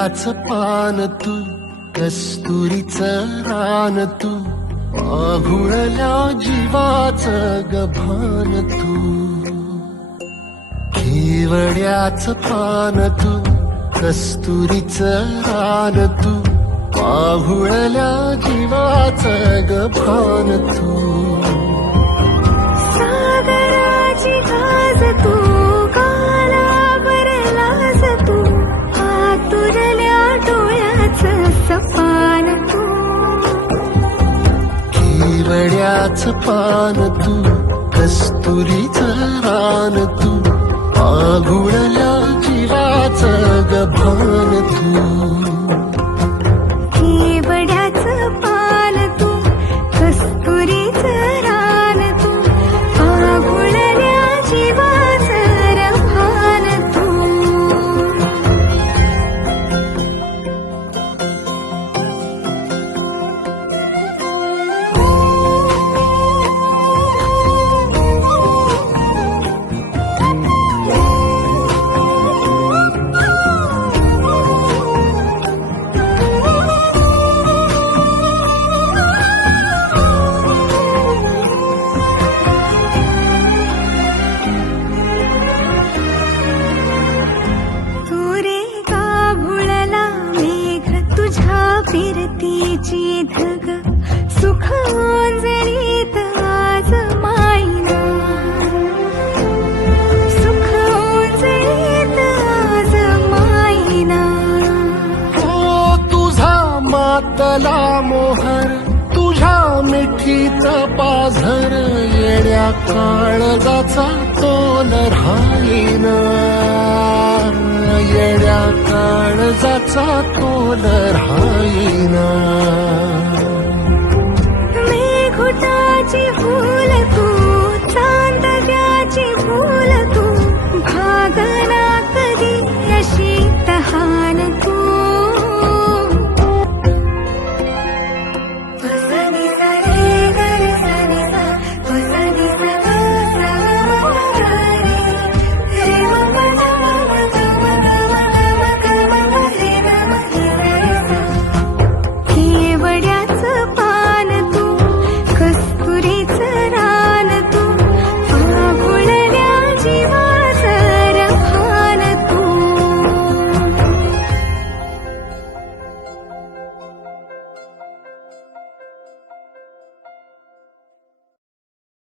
केवड्याच पान तू, कस्तुरीचं रान तू, आघुळल्या जीवाचं गभान तू. केवड्याच पान तू, कस्तुरीचं रान तू, आघुळल्या जीवाचं गभान तू. सागराची गाज तू, गालावरलाज तू, आतुरल्या डोळ्याचं सपान तू. केवड्याच पान तू, कस्तुरीचं रान तू, आघुळल्या जीवाचं गभान तू. केवड्याचं पान तू, कस्तुरीचं रान तू, आघुळल्या जीवाचं रभान तू. फिरतीची धग सुख ओंजळीत आज मायना, सुख ओंजळीत आज मायना. ओ तुझा मातला मोहर, तुझ्या मिठीचा पाझर, येड्या काळजाचा तोल राहीना, येड्या काळजाचा तोल राहीना. मेघुटाची